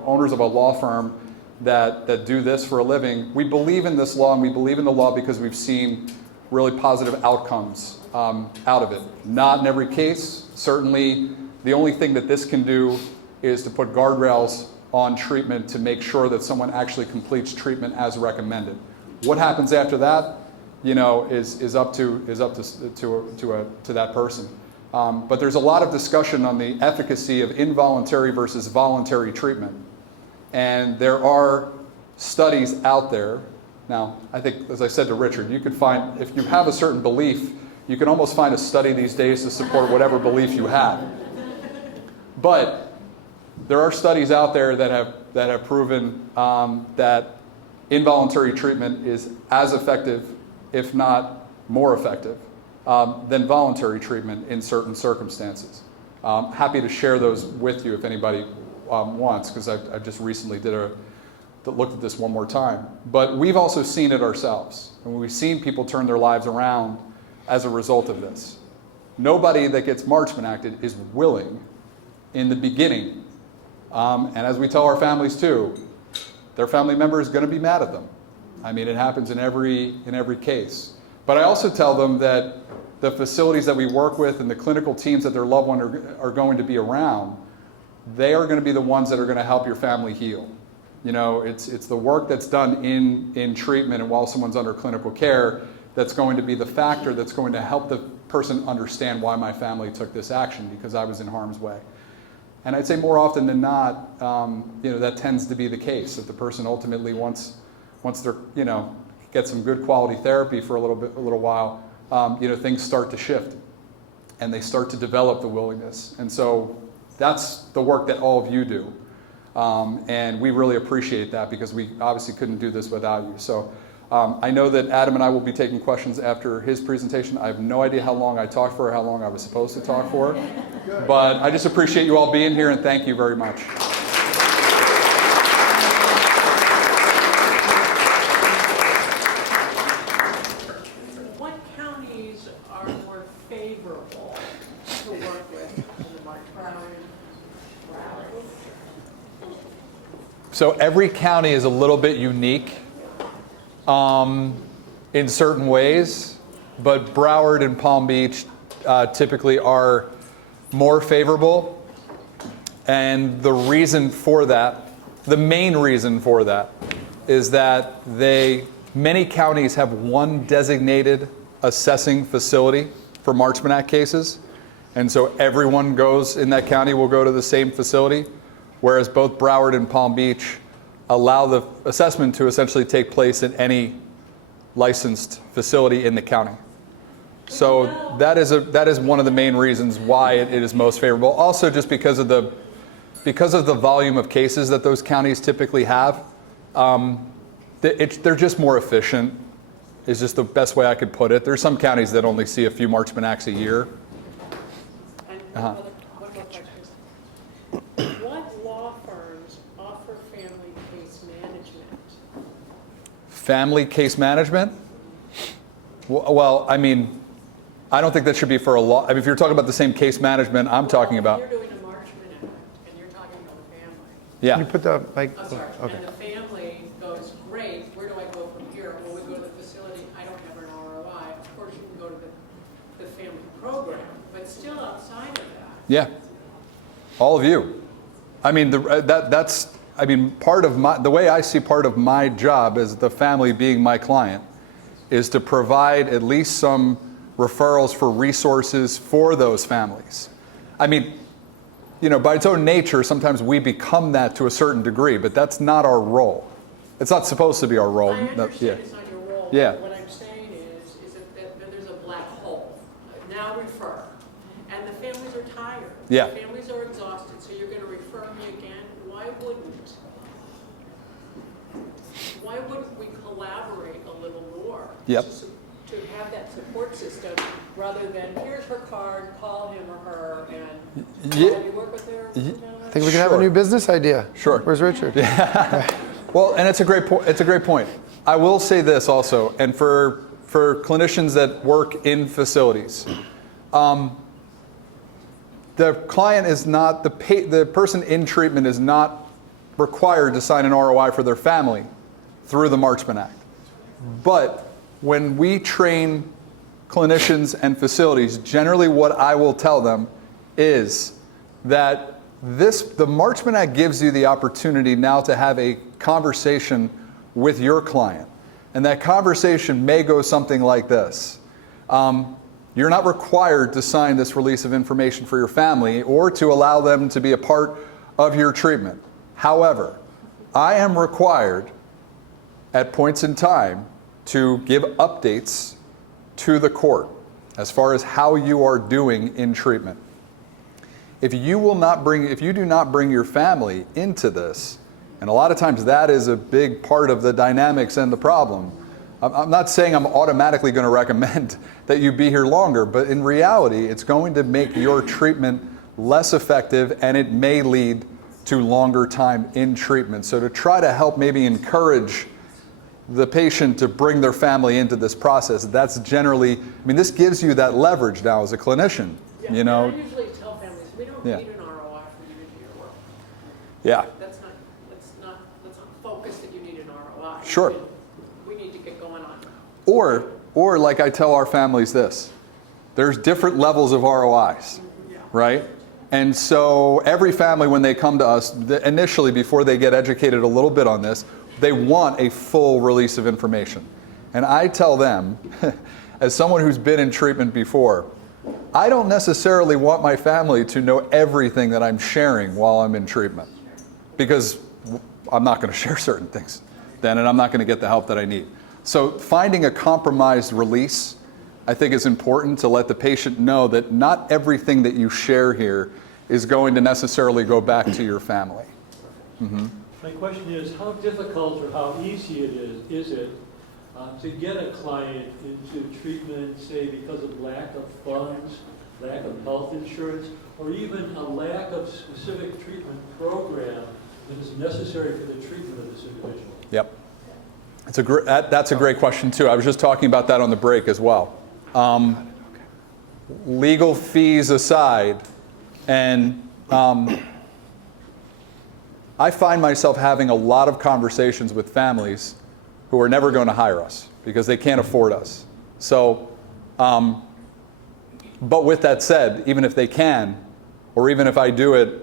owners of a law firm that do this for a living, we believe in this law, and we believe in the law because we've seen really positive outcomes out of it. Not in every case. Certainly, the only thing that this can do is to put guardrails on treatment to make sure that someone actually completes treatment as recommended. What happens after that, is up to that person. But there's a lot of discussion on the efficacy of involuntary versus voluntary treatment. And there are studies out there. Now, I think, as I said to Richard, you could find, if you have a certain belief, you can almost find a study these days to support whatever belief you have. But there are studies out there that have proven that involuntary treatment is as effective, if not more effective, than voluntary treatment in certain circumstances. Happy to share those with you if anybody wants, because I just recently looked at this one more time. But we've also seen it ourselves, and we've seen people turn their lives around as a result of this. Nobody that gets Marchman acted is willing in the beginning, and as we tell our families too, their family member is going to be mad at them. I mean, it happens in every case. But I also tell them that the facilities that we work with and the clinical teams that their loved one are going to be around, they are going to be the ones that are going to help your family heal. It's the work that's done in treatment and while someone's under clinical care that's going to be the factor that's going to help the person understand why my family took this action, because I was in harm's way. And I'd say more often than not, that tends to be the case. If the person ultimately once they're, get some good quality therapy for a little while, things start to shift and they start to develop the willingness. And so that's the work that all of you do. And we really appreciate that, because we obviously couldn't do this without you. So I know that Adam and I will be taking questions after his presentation. I have no idea how long I talked for or how long I was supposed to talk for. But I just appreciate you all being here, and thank you very much. What counties are more favorable to work with in the Marchman? So every county is a little bit unique in certain ways, but Broward and Palm Beach typically are more favorable. And the reason for that, the main reason for that, is that many counties have one designated assessing facility for Marchman Act cases. And so everyone goes in that county will go to the same facility, whereas both Broward and Palm Beach allow the assessment to essentially take place in any licensed facility in the county. So that is one of the main reasons why it is most favorable. Also, just because of the volume of cases that those counties typically have, they're just more efficient. Is just the best way I could put it. There's some counties that only see a few Marchman Acts a year. What law firms offer family case management? Family case management? Well, I mean, I don't think that should be for a law. I mean, if you're talking about the same case management I'm talking about. You're doing a Marchman Act, and you're talking about a family. Yeah. Can you put the mic? I'm sorry, Okay. and the family goes, great, where do I go from here? Well, we go to the facility, I don't have an ROI. Of course, you can go to the family program, but still outside of that. Yeah. All of you. I mean, I mean, part of the way I see part of my job as the family being my client is to provide at least some referrals for resources for those families. I mean, you know, by its own nature, sometimes we become that to a certain degree, but that's not our role. It's not supposed to be our role. I understand it's not your role. Yeah. But what I'm saying is that there's a black hole. Now refer. And the families are tired. Yeah. The families are exhausted, so you're going to refer me again? Why wouldn't we collaborate a little more? Yep. To have that support system rather than here's her card, call him or her, and Yeah. have you work with her? I think we can have a Sure. new business idea. Sure. Where's Richard? Well, and it's a great point. It's a great point. I will say this also, and for clinicians that work in facilities, the client is not the person in treatment is not required to sign an ROI for their family through the Marchman Act. But when we train clinicians and facilities, generally what I will tell them is that the Marchman Act gives you the opportunity now to have a conversation with your client. And that conversation may go something like this. You're not required to sign this release of information for your family or to allow them to be a part of your treatment. However, I am required at points in time to give updates to the court as far as how you are doing in treatment. If you do not bring your family into this, and a lot of times that is a big part of the dynamics and the problem. I'm not saying I'm automatically going to recommend that you be here longer, but in reality, it's going to make your treatment less effective and it may lead to longer time in treatment. So to try to help maybe encourage the patient to bring their family into this process, that's generally, I mean, this gives you that leverage now as a clinician, Yeah, you know? and I usually tell families, we don't Yeah. need an ROI for you to do your work. Yeah. Let's not focus that you need an ROI. Sure. We need to get going on. Or like I tell our families this, there's different levels of ROIs, right? And so every family, when they come to us, initially before they get educated a little bit on this, they want a full release of information. And I tell them, as someone who's been in treatment before, I don't necessarily want my family to know everything that I'm sharing while I'm in treatment, because I'm not going to share certain things then, and I'm not going to get the help that I need. So finding a compromised release, I think, is important to let the patient know that not everything that you share here is going to necessarily go back to your family. Mm-hmm. My question is, how difficult or how easy is it to get a client into treatment, say, because of lack of funds, lack of health insurance, or even a lack of specific treatment program that is necessary for the treatment of this individual? Yep. That's a great question, too. I was just talking about that on the break as well. Legal fees aside, and I find myself having a lot of conversations with families who are never going to hire us because they can't afford us. So, but with that said, even if they can, or even if I do it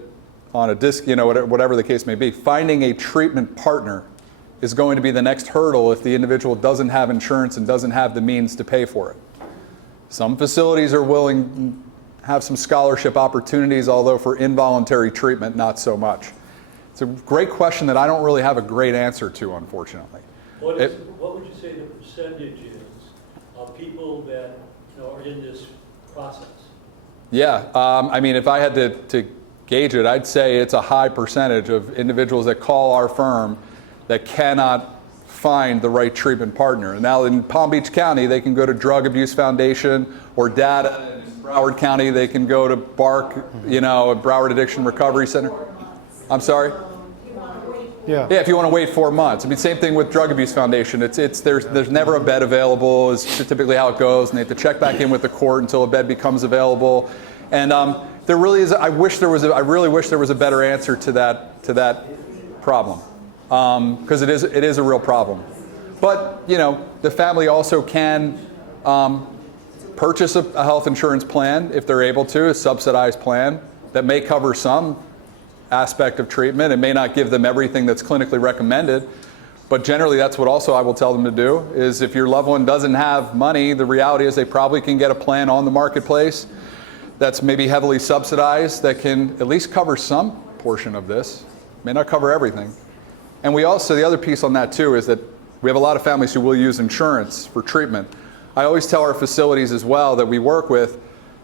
on a disc, you know, whatever the case may be, finding a treatment partner is going to be the next hurdle if the individual doesn't have insurance and doesn't have the means to pay for it. Some facilities are willing to have some scholarship opportunities, although for involuntary treatment, not so much. It's a great question that I don't really have a great answer to, unfortunately. What would you say the percentage is of people that are in this process? Yeah, I mean, if I had to gauge it, I'd say it's a high percentage of individuals that call our firm that cannot find the right treatment partner. And now in Palm Beach County, they can go to Drug Abuse Foundation or DADA. In Broward County, they can go to BARC, Broward Addiction Recovery Center. I'm sorry? You want to wait Yeah. Yeah, if you want to wait 4 months. I mean, same thing with Drug Abuse Foundation. There's never a bed available is typically how it goes, and they have to check back in with the court until a bed becomes available. And there really is. I really wish there was a better answer to that problem, because it is a real problem. But you know, the family also can purchase a health insurance plan if they're able to, a subsidized plan that may cover some aspect of treatment. It may not give them everything that's clinically recommended, but generally that's what also I will tell them to do, is if your loved one doesn't have money, the reality is they probably can get a plan on the marketplace that's maybe heavily subsidized that can at least cover some portion of this. May not cover everything. And we also, the other piece on that too is that we have a lot of families who will use insurance for treatment. I always tell our facilities as well that we work with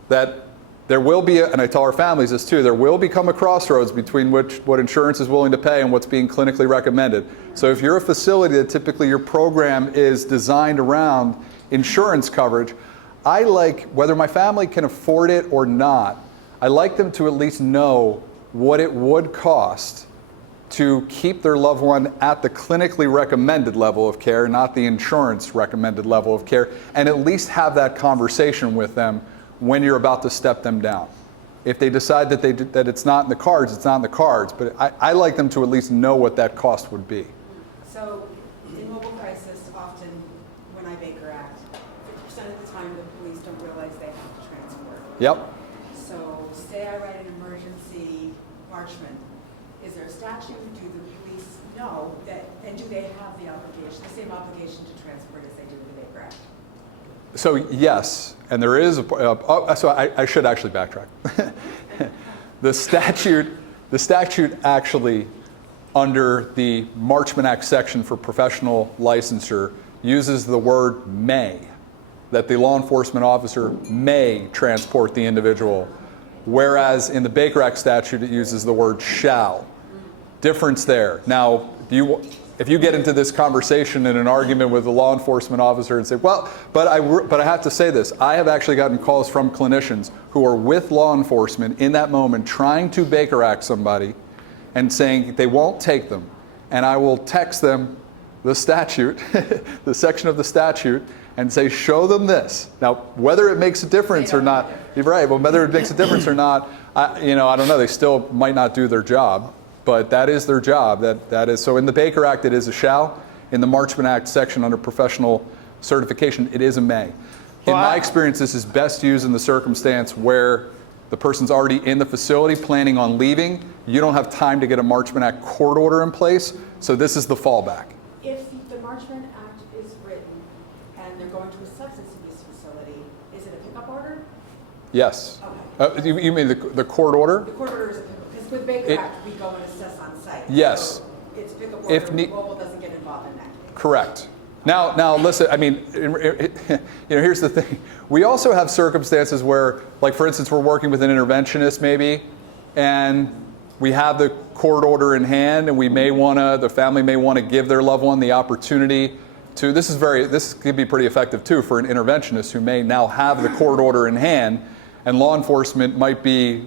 that there will be, and I tell our families this too, there will become a crossroads between what insurance is willing to pay and what's being clinically recommended. So if you're a facility that typically your program is designed around insurance coverage, I like, whether my family can afford it or not, I like them to at least know what it would cost to keep their loved one at the clinically recommended level of care, not the insurance recommended level of care, and at least have that conversation with them when you're about to step them down. If they decide that it's not in the cards, it's not in the cards, but I like them to at least know what that cost would be. So in mobile crisis, often when I Baker Act, 50% of the time the police don't realize they have to transport. Yep. So say I write an emergency Marchman. Is there a statute? Do the police know that, and do they have the obligation, the same obligation to transport as they do with the Baker Act? So yes, and there is so I should actually backtrack. The statute actually, under the Marchman Act section for professional licensure, uses the word may, that the law enforcement officer may transport the individual, whereas in the Baker Act statute it uses the word shall. Difference there. Now, if you get into this conversation in an argument with a law enforcement officer and say, well, but I have to say this, I have actually gotten calls from clinicians who are with law enforcement in that moment trying to Baker Act somebody and saying they won't take them. And I will text them the statute, the section of the statute, and say, show them this. Now, whether it makes a difference or not, you're right, well, whether it makes a difference or not, I don't know, they still might not do their job. But that is their job. That is so. In the Baker Act, it is a shall. In the Marchman Act section under professional certification, it is a may. In my experience, this is best used in the circumstance where the person's already in the facility planning on leaving. You don't have time to get a Marchman Act court order in place, so this is the fallback. If the Marchman Act is written and they're going to a substance abuse facility, is it a pickup order? Yes. Okay. You mean the court order? The court order is a pickup, because with Baker Act, we go and assess on site. Yes. So it's pickup If order, mobile doesn't get involved in that. Correct. Now listen, I mean, here's the thing. We also have circumstances where, like for instance, we're working with an interventionist maybe, and we have the court order in hand, and the family may want to give their loved one the opportunity to, this could be pretty effective too for an interventionist who may now have the court order in hand, and law enforcement might be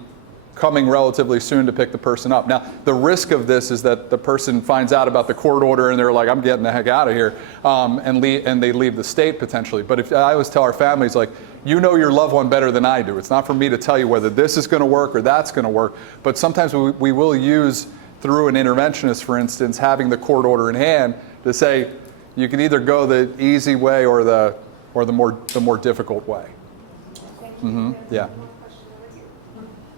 coming relatively soon to pick the person up. Now, the risk of this is that the person finds out about the court order and they're like, I'm getting the heck out of here, and they leave the state potentially. But if I always tell our families, like, you know your loved one better than I do. It's not for me to tell you whether this is going to work or that's going to work. But sometimes we will use, through an interventionist, for instance, having the court order in hand to say, you can either go the easy way or the more difficult way. Thank you. Yeah.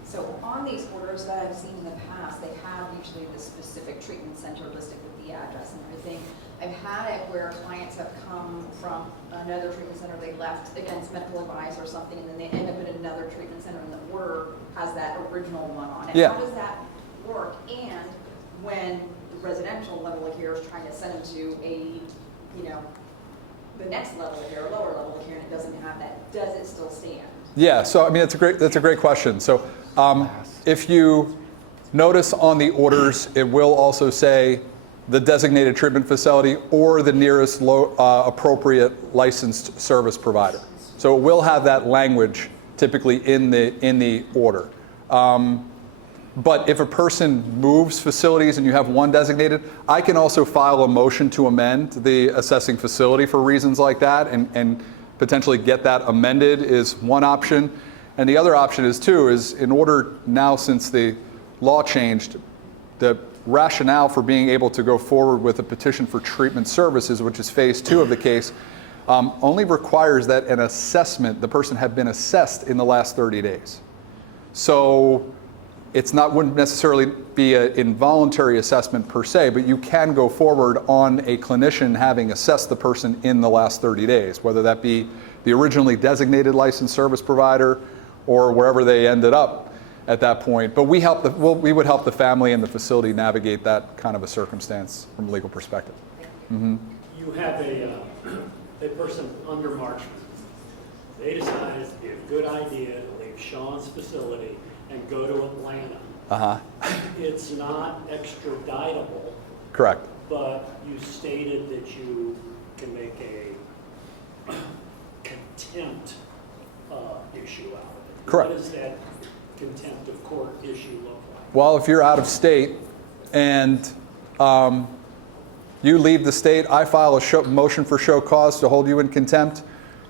So on these orders that I've seen in the past, they have usually the specific treatment center listed with the address and everything. I've had it where clients have come from another treatment center, they left against medical advice or something, and then they end up in another treatment center and the order has that original one on it. Yeah. How does that work? And when the residential level of care is trying to send them to the next level of care, or lower level of care, and it doesn't have that, does it still stand? Yeah, so I mean, that's a great question. So if you notice on the orders, it will also say the designated treatment facility or the nearest appropriate licensed service provider. So it will have that language typically in the order. But if a person moves facilities and you have one designated, I can also file a motion to amend the assessing facility for reasons like that, and potentially get that amended is one option. And the other option is in order now, since the law changed, the rationale for being able to go forward with a petition for treatment services, which is phase 2 of the case, only requires that an assessment, the person had been assessed in the last 30 days. So wouldn't necessarily be an involuntary assessment per se, but you can go forward on a clinician having assessed the person in the last 30 days, whether that be the originally designated licensed service provider or wherever they ended up at that point. But we would help the family and the facility navigate that kind of a circumstance from a legal perspective. Mm-hmm. You have a person under Marchman. They decided it'd be a good idea to leave Sean's facility and go to Atlanta. Uh-huh. It's not extraditable, Correct. but you stated that you can make a contempt issue out of it. Correct. What does that contempt of court issue look like? Well, if you're out of state and you leave the state, I file a motion for show cause to hold you in contempt.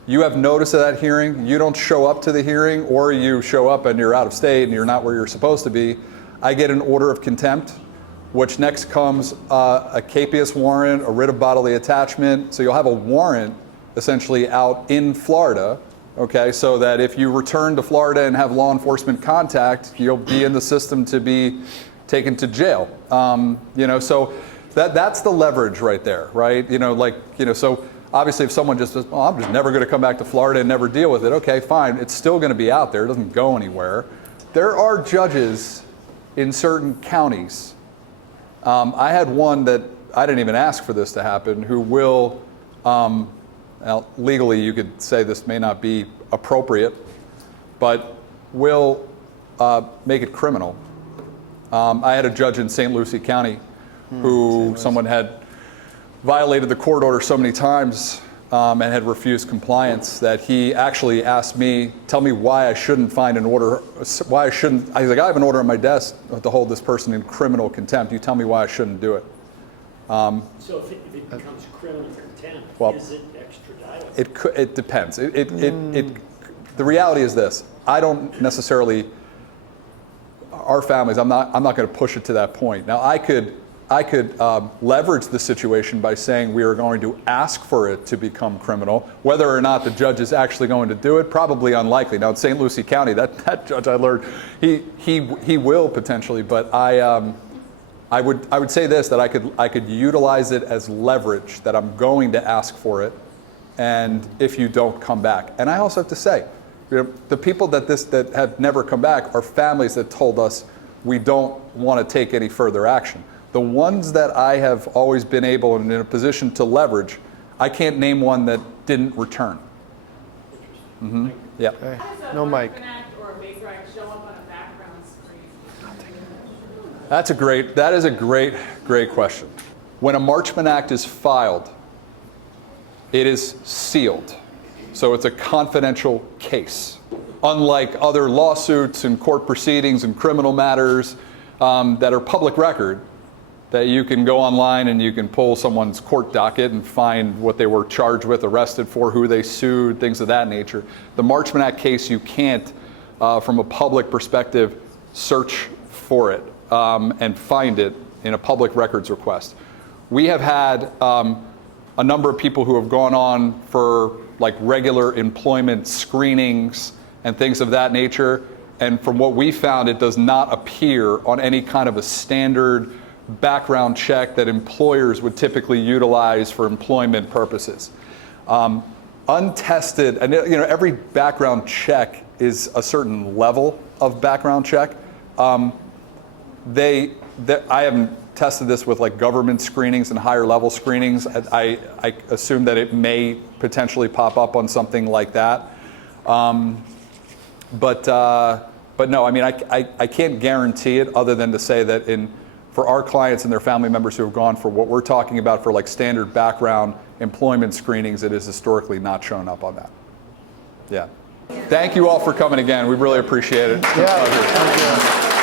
You have notice of that hearing, you don't show up to the hearing, or you show up and you're out of state and you're not where you're supposed to be, I get an order of contempt, which next comes a capias warrant, a writ of bodily attachment. So you'll have a warrant essentially out in Florida, okay, so that if you return to Florida and have law enforcement contact, you'll be in the system to be taken to jail. So that's the leverage right there, right? So obviously if someone just says, oh, I'm just never going to come back to Florida and never deal with it, okay, fine, it's still going to be out there, it doesn't go anywhere. There are judges in certain counties. I had one that I didn't even ask for this to happen, who will, now legally you could say this may not be appropriate, but will make it criminal. I had a judge in St. Lucie County who someone had violated the court order so many times and had refused compliance that he actually asked me, tell me why I shouldn't find an order, why I shouldn't, I was like, I have an order on my desk to hold this person in criminal contempt. You tell me why I shouldn't do it. So if it becomes criminal contempt, Well, is it extraditable? It depends. The reality is this, I don't necessarily, our families, I'm not going to push it to that point. Now I could leverage the situation by saying we are going to ask for it to become criminal. Whether or not the judge is actually going to do it, probably unlikely. Now in St. Lucie County, that judge I learned, he will potentially, but I would say this, that I could utilize it as leverage, that I'm going to ask for it, and if you don't come back. And I also have to say, the people that have never come back are families that told us we don't want to take any further action. The ones that I have always been able and in a position to leverage, I can't name one that didn't return. Mm-hmm. Yeah. Okay. How does a No mic. Marchman Act or a Baker Act show up on a background screen? That is a great question. When a Marchman Act is filed, it is sealed. So it's a confidential case. Unlike other lawsuits and court proceedings and criminal matters that are public record, that you can go online and you can pull someone's court docket and find what they were charged with, arrested for, who they sued, things of that nature. The Marchman Act case, you can't, from a public perspective, search for it and find it in a public records request. We have had a number of people who have gone on for like regular employment screenings and things of that nature, and from what we found, it does not appear on any kind of a standard background check that employers would typically utilize for employment purposes. Untested, and every background check is a certain level of background check. I haven't tested this with like government screenings and higher level screenings. I assume that it may potentially pop up on something like that. But no, I mean, I can't guarantee it other than to say that for our clients and their family members who have gone for what we're talking about for like standard background employment screenings, it is historically not shown up on that. Yeah. Thank you all for coming again. We really appreciate it. Yeah. Thank you.